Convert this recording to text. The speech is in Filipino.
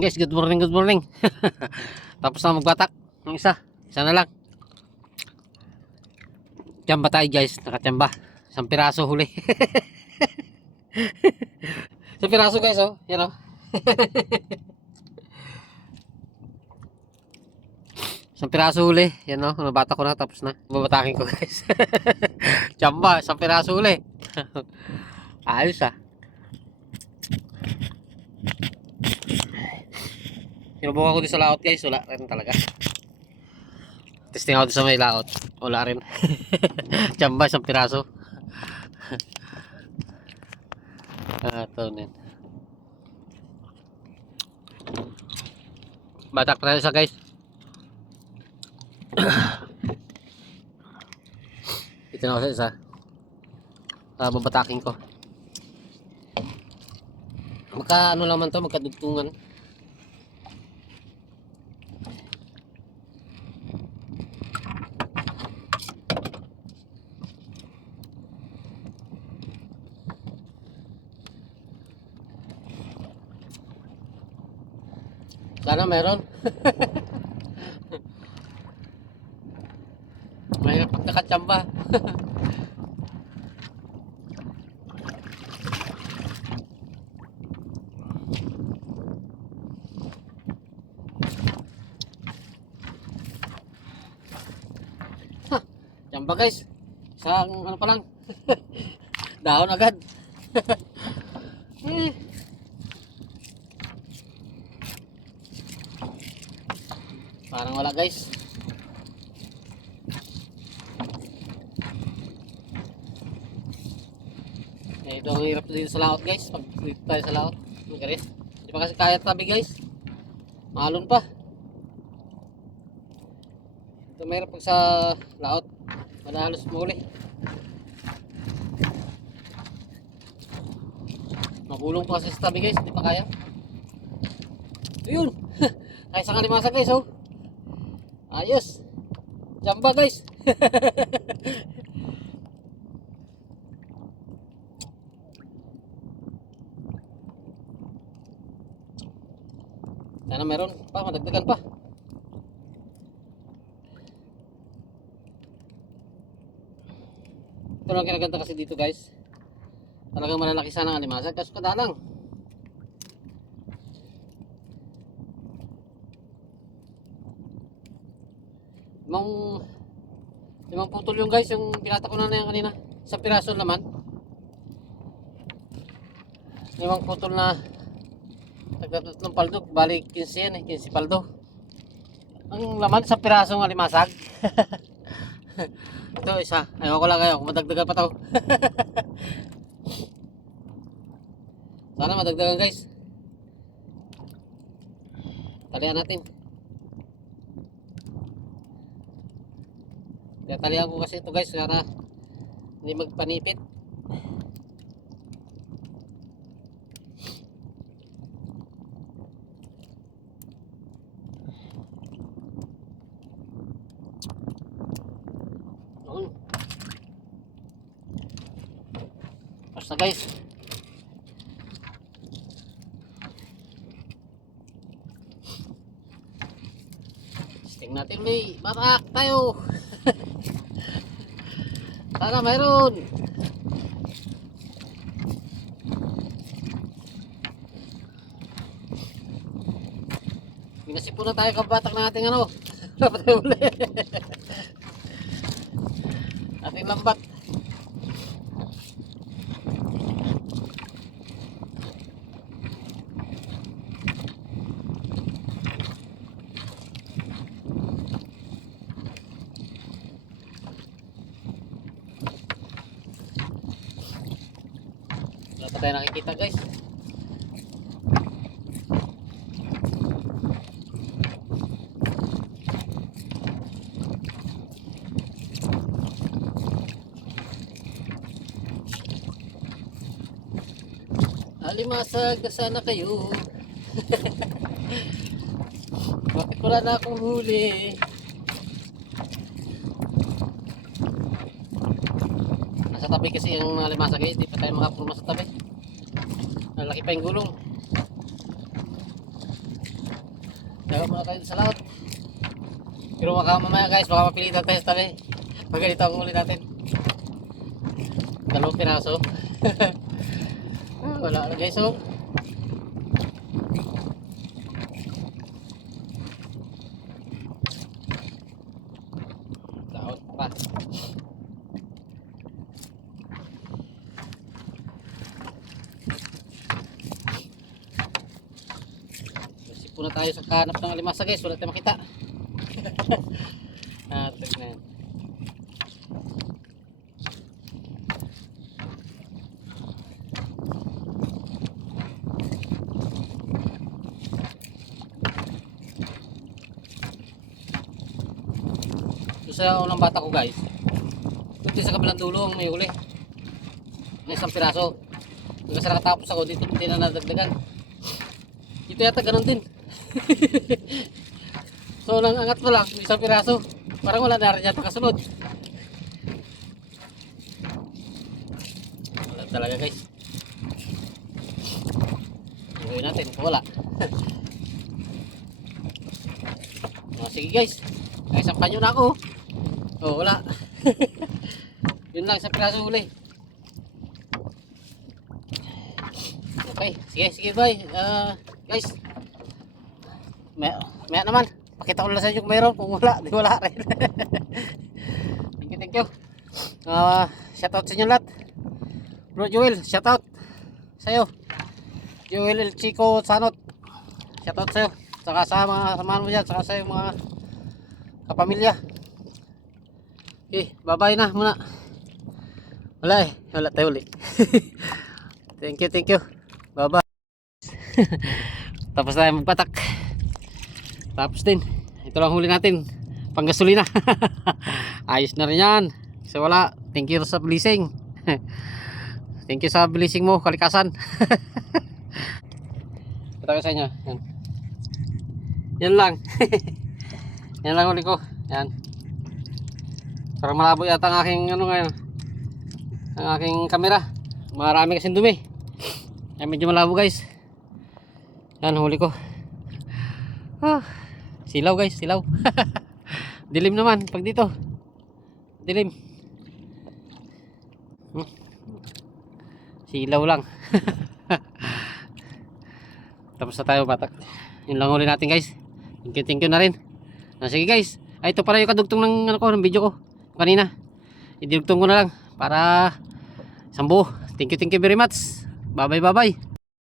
Guys, good morning, good morning. Tapos na magbatak. Yung isa na lang. Tiyamba tayo guys, nakatiyamba. Isang piraso huli. Isang piraso guys, oh. Yan oh. Isang piraso huli. Yan oh, nabata ko na, tapos na. Babatakin ko guys. Tiyamba, isang piraso huli. Ayos ah. Sinubukan ko din sa laot guys, wala rin talaga. Testing ako din sa may laot, wala rin. Tiyamba, isang piraso. Ito din. Batak na isa guys. Ito na ako sa isa. Babatakin ko. Magka ano naman to, magkadugtungan. Sana meron. Mahirap pag nakachamba. Chamba guys. Isang ano pa lang. Dahon agad. Parang wala guys. Ito ang hirap dito sa laot guys. Pag dito tayo sa laot, magaris. Hindi pa kasi kaya tabi guys. Malon pa. Ito mahirap pag sa laot. Wala halos muli. Magulong pa kasi sa tabi guys. Hindi pa kaya. Ayun. Ay sa kalimasa guys oh. Ayos. Jamba guys. Sana meron pa, madagdagan pa. Ito lang kinaganda kasi dito guys. Talagang malalaki sana ang alimasag. Kaso kadalang. Limang putol yung guys, yung pinata ko na yan kanina. Sa piraso naman. Limang putol na ng paldo, bali 15 yan eh, 15 paldo. Ang laman sa pirasong alimasag. Ito isa, ayaw ko lang kayo, madagdagan pa to. Sana madagdagan guys. Talian natin. Talihan ko kasi ito guys, para hindi magpanipit. Basta guys. Testing natin ulit. Batak tayo. Sana mayroon. Minasipon na tayo kabatak na ating ano. Dapat tayo ulit. Ating lambat. Wala pa tayo nakikita guys. Alimasag na sana kayo. Bakit wala na akong huli? Nasa tabi kasi yung alimasag guys, di pa tayo makapulma sa tabi. Malaki pa yung gulong. Daga muna kayo sa laot. Pero baka mamaya guys, baka mapilitan tayo sa tabi. Pag ganito ang huli natin. 2 piraso. Wala na guys, oh. Daot pa. Sipo na tayo sa kahanap ng alimasa guys, wala tayong makita. Tignan. Sa unang bata ko guys, dito sa kabilang dulo ang may huli na 1 piraso. Hanggang sa nakatapos ako dito, hindi na nadagdagan. Dito yata ganun din. So nang angat mo lang 1 piraso, parang wala na rin yata kasunod. Wala talaga guys. Gawin natin kung wala. Sige guys, ay sampan nyo na ako. Oh, wala. Yun lang, 1 piraso huli. Okay, sige bye. Guys, maya naman, pakita ko lang sa inyo kung mayroon. Kung wala, di wala rin. Thank you. Shoutout sa inyo lahat. Bro Joel, shoutout sa'yo. Joel El Chico Sanot, shoutout sa'yo. Saka sa mga samahan mo dyan, saka sa mga kapamilya. Okay, bye-bye na muna. Wala tayo uli. Thank you. Bye-bye. Tapos tayo magpatak. Tapos din, ito lang huli natin, panggasolina. Ayos na rin yan. So wala, thank you sa blessing. Thank you sa blessing mo, kalikasan. Ito ko sa inyo. Yan lang. Yan lang huli ko. Yan. Parang malabo yata ang aking ngayon, ang aking camera. Marami kasing dumi. Yan, medyo malabo guys. Yan huli ko. Silaw guys, silaw. Dilim naman pag dito. Dilim. Silaw lang. Tapos na tayo batak. Yun lang huli natin guys. Thank you na rin. Sige guys. Ay, ito pala yung kadugtong ng ng video ko kanina. Idugtong ko na lang para sambo. Thank you very much. Bye bye.